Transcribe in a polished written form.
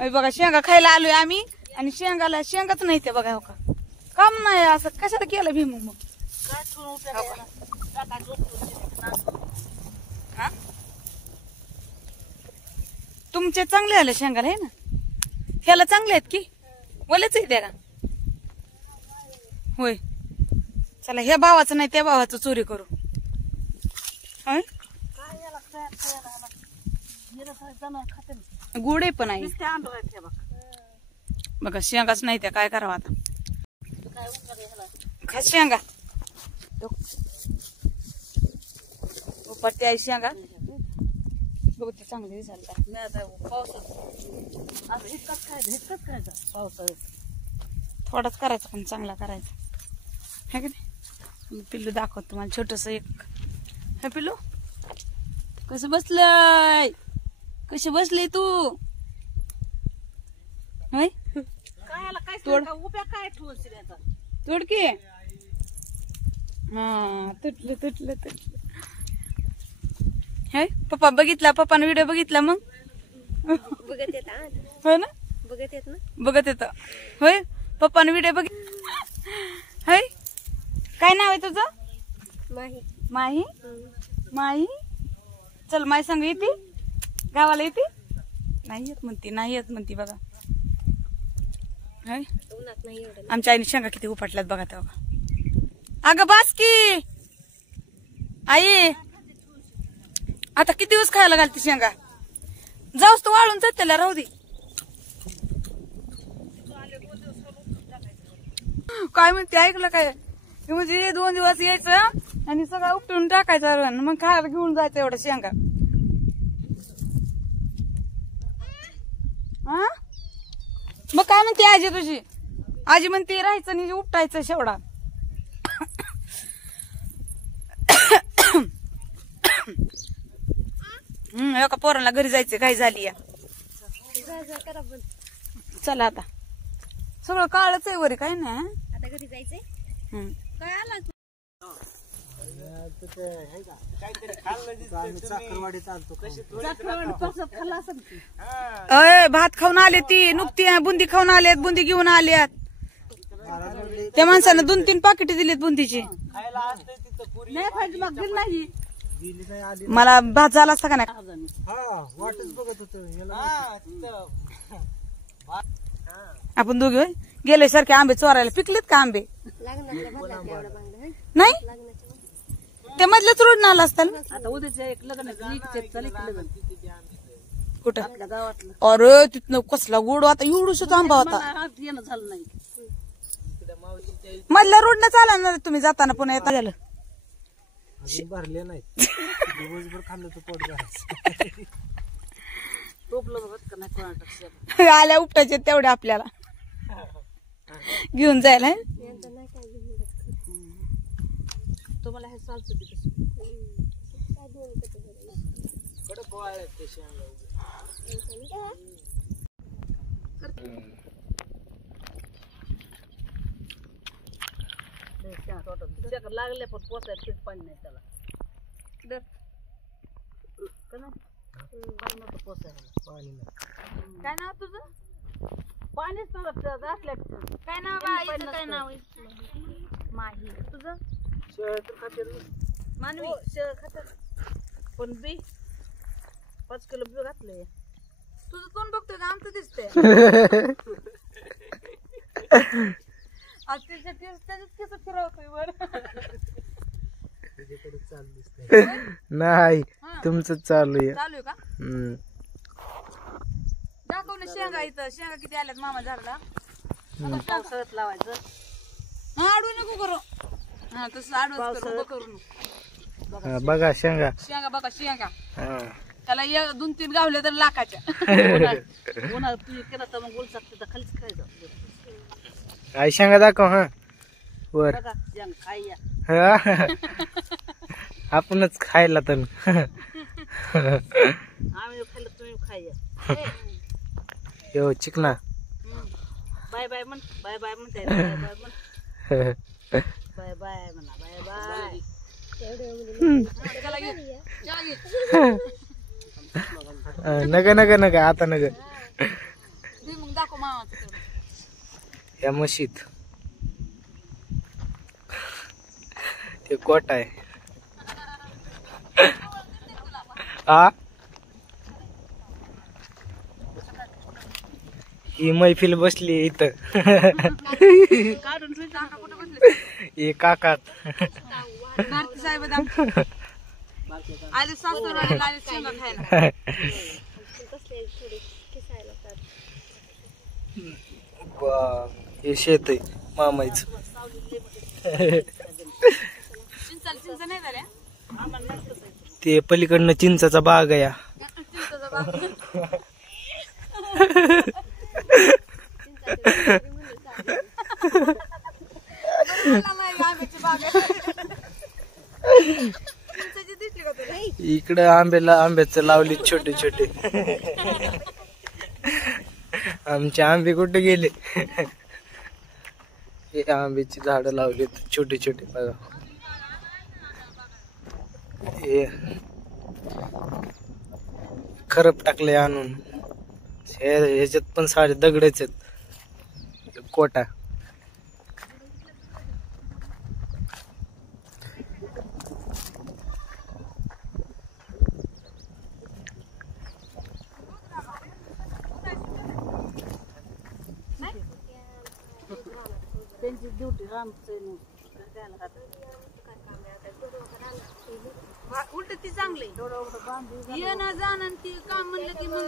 बघा शेंगा खायला आलोय आम्ही आणि शेंगाला शेंगाच नाही ते बघा. हो का काम नाही असं कशाला केलं भीम मग. हा तुमचे चांगले आले शेंगाला आहे ना. ह्याला चांगले आहेत की वलेच आहे त्या का. होय चला ह्या भावाचं नाही त्या भावाचं चोरी करू. गोडे पण आहे बघा शेंगाच नाही त्या काय करावं आता. खा शेंगा उपटते आहे शेंगा बघ ते चांगले दिसायला. थोडाच करायचा पण चांगला करायचा है की नाही. पिल्लू दाखवत तुम्हाला छोटस एक. हे पिल्लू कसं बसलंय कशी बसली तू. तोड की. हा तुटलं तुटलं तुटलं. हे पप्पा बघितला पप्पाने व्हिडिओ बघितला मग बघत येत हो ना बघत येत ना बघत येत होय. पप्पाने व्हिडिओ होय. काय नाव आहे तुझं. माही माही माही चल माही सांग येते गावाला येते. नाही येत म्हणती नाही येत म्हणती बघा. उन्हात नाही एवढं. आमच्या आईने शेंगा किती उपटल्यात बघा तेव्हा. अगं बास की आई आता किती दिवस खायला घालते शेंगा. जाऊस तर वाळून जात त्याला राहू दे. काय म्हणते ऐकलं काय म्हणजे 2 दिवस यायचं आणि सगळं उपटून टाकायचं मग खायला घेऊन जायचं एवढं शेंगा. हा मग काय म्हणते आजी तुझी. आजी म्हणते राहायचं आणि उपटायचं शेवडा. एका पोराला घरी जायचं काय झाली या. चला आता सगळं काळच आहे वरी काय ना. आता घरी जायचंय. काय आला भात खाऊन आले ती नुकती बुंदी खाऊन आलेत बुंदी घेऊन आल्यात. त्या माणसानं 2-3 पाकिटे दिलीत बुंदीची. मला भात झाला असता का नाही. आपण दोघे गेले सारखे आंबे चोरायला. पिकलेत का आंबे नाही ते मधल्याच रोड आला असताल. कुठं अरे तिथनं कसला गोड आता एवढूच आंबा होता. मधल्या रोड न चाला ना तुम्ही जाताना पुन्हा येता झालं. भरले नाही दिवसभर खाल्लं तर पोट भरायचं. आल्या उपटायचे तेवढे आपल्याला घेऊन जायला. तुम्हाला हे चालतं लागले पण पोचायला पीठ पाणी नाही त्याला. काय नाव तुझं. पाणीच असल्या काय नाव बाईचं काय नाव माही. तुझं मानवी शेळ खातात पण बी 5 किलो बी घातले. तुझं तोंड बघतोय का आमचं दिसतंय. नाही तुमचं चालू आहे. चालू आहे का. दाखव ना शेंगा इथं. शेंगा किती आल्यात मामा झाडला. पावसाळ्यात लावायचं. आडू नको करू. हा तसं आडू करू नको. बघा शेंगा शेंगा बघा शेंगा. त्याला 2-3 गावले तर लाखाच्या. उन्हाळ्यात तुम्ही केलं तर मग गोल शकते तर खालीच खायचं. आई शेंगा दाखव. हा वर बघा जंग खायया. आपणच खायला तर आम्ही खाल्लं तुम्ही खायया. यो चिकना बाय बाय म्हण. बाय बाय म्हणते. बाय बाय म्हण. बाय बाय म्हणा. Bye bye. नग नग नग आता नग दाखव मामाचं तेवढं. या म्हशीत ते कोट आहे. आ ही मैफिल बसली इथं. काढून ठेवली. हे काकात भारती साहेब आले सासूरवाडीला आले शेंगा खायला. हे शेत आहे मामाईच. चिंच नाही झाल्या ते पलीकडनं चिंचाचा बाग आहे. चिंचेचा बाग. आंब्याची बाग आहे. चिंचेची दिसली का तुला? इकडं आंब्याचं लावली छोटे छोटे. आमचे आंबे कुठे गेले? हे आंब्याची झाडं लावलीत छोटे छोटे बघा. हे खरप टाकले आणून. ह्याच्यात पण सारे दगडच आहेत. कोटा त्यांची ड्युटी रामचं उलट ती चांगली. ये ना जाणं ती काम म्हणलं की मग